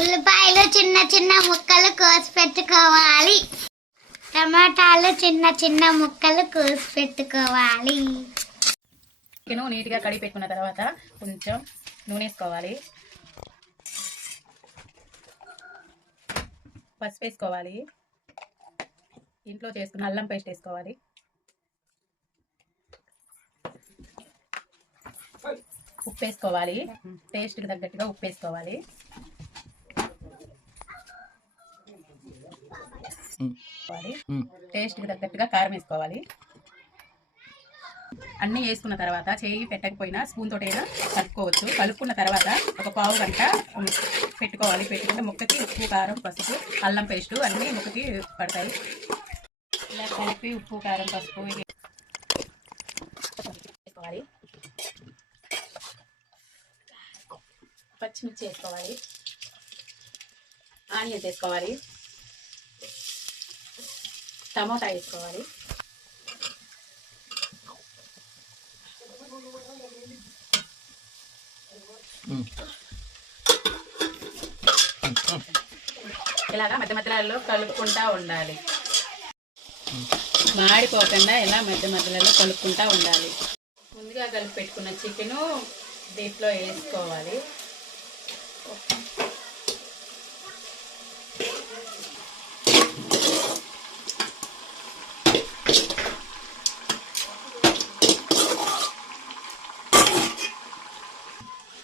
ఉల్లిపాయలు చిన్న చిన్న ముక్కలు కోసి పెట్టుకోవాలి. టమాటాలు చిన్న చిన్న ముక్కలు కోసి పెట్టుకోవాలి. చికెన్ నీట్గా కడిగి పెట్టుకున్న తర్వాత కొంచెం నూనె వేసుకోవాలి, పసుపు వేసుకోవాలి, ఇంట్లో చేసుకున్న అల్లం పేస్ట్ వేసుకోవాలి, ఉప్పు వేసుకోవాలి, టేస్ట్కి తగ్గట్టుగా ఉప్పు వేసుకోవాలి, టేస్ట్కి తగ్గట్టుగా కారం వేసుకోవాలి. అన్నీ వేసుకున్న తర్వాత చేయి పెట్టకపోయినా స్పూన్ తోటైనా కలుపుకోవచ్చు. కలుపుకున్న తర్వాత ఒక పావు గంట పెట్టుకోవాలి. పెట్టుకుంటే ముక్కకి ఉప్పు, కారం, పసుపు, అల్లం పేస్టు అన్నీ ముక్కకి పడతాయి. ఇలా కలిపి ఉప్పు, కారం, పసుపు వేసుకోవాలి. పచ్చిమిర్చి వేసుకోవాలి, ఆనియన్స్ వేసుకోవాలి, టమోటా వేసుకోవాలి, ఇలాగా మధ్య మధ్యలో కలుపుకుంటా ఉండాలి. మాడిపోకుండా ఇలా మధ్య మధ్యలో కలుపుకుంటా ఉండాలి. ముందుగా కలిపి పెట్టుకున్న చికెను దీంట్లో వేసుకోవాలి.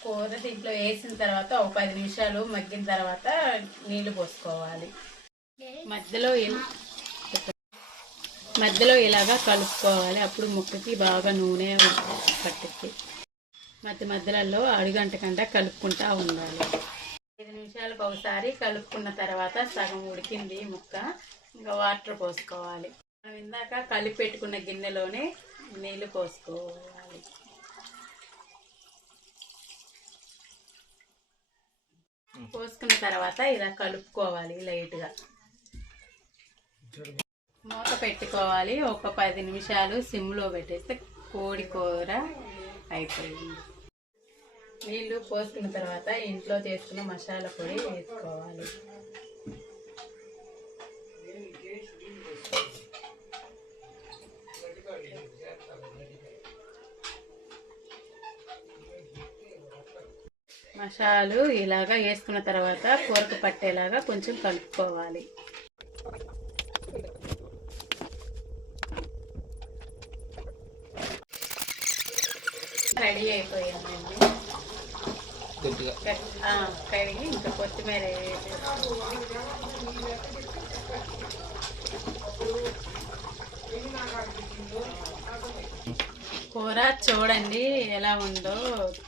కూర దీంట్లో వేసిన తర్వాత ఒక 10 నిమిషాలు మగ్గిన తర్వాత నీళ్లు పోసుకోవాలి. మధ్యలో ఇలాగా కలుపుకోవాలి. అప్పుడు ముక్కకి బాగా నూనె పట్టుద్ది. మధ్య మధ్యలో అడుగంటకుండా కలుపుకుంటా ఉండాలి. 5 నిమిషాలకు ఒకసారి కలుపుకున్న తర్వాత సగం ఉడికింది ముక్క, ఇంకా వాటర్ పోసుకోవాలి. మనం ఇందాక కలిపి పెట్టుకున్న గిన్నెలోనే నీళ్లు పోసుకోవాలి. పోసుకున్న తర్వాత ఇలా కలుపుకోవాలి. లైట్గా మూత పెట్టుకోవాలి. ఒక 10 నిమిషాలు సిమ్లో పెట్టేస్తే కోడి కూర అయిపోయింది. నీళ్ళు పోసుకున్న తర్వాత ఇంట్లో చేసుకున్న మసాలా పొడి వేసుకోవాలి. మసాలాలు ఇలాగా వేసుకున్న తర్వాత కూరకు పట్టేలాగా కొంచెం కలుపుకోవాలి. రెడీ అయిపోయామండి. కడిగి ఇంకా కొత్తిమీర కూర చూడండి ఎలా ఉందో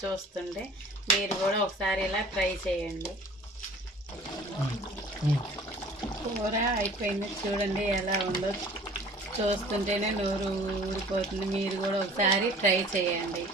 చూస్తుండే మీరు కూడా ఒకసారి ఇలా ట్రై చేయండి. కూర అయిపోయింది చూడండి ఎలా ఉందో చూస్తుంటేనే నోరు ఊరిపోతుంది. మీరు కూడా ఒకసారి ట్రై చేయండి.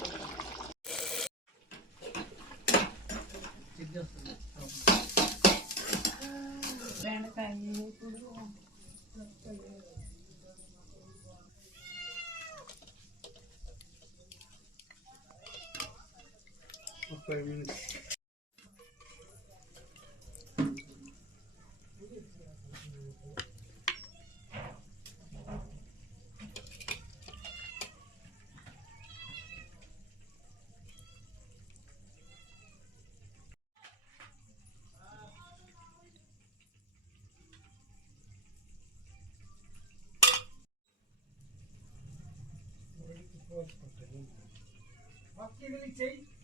Bak,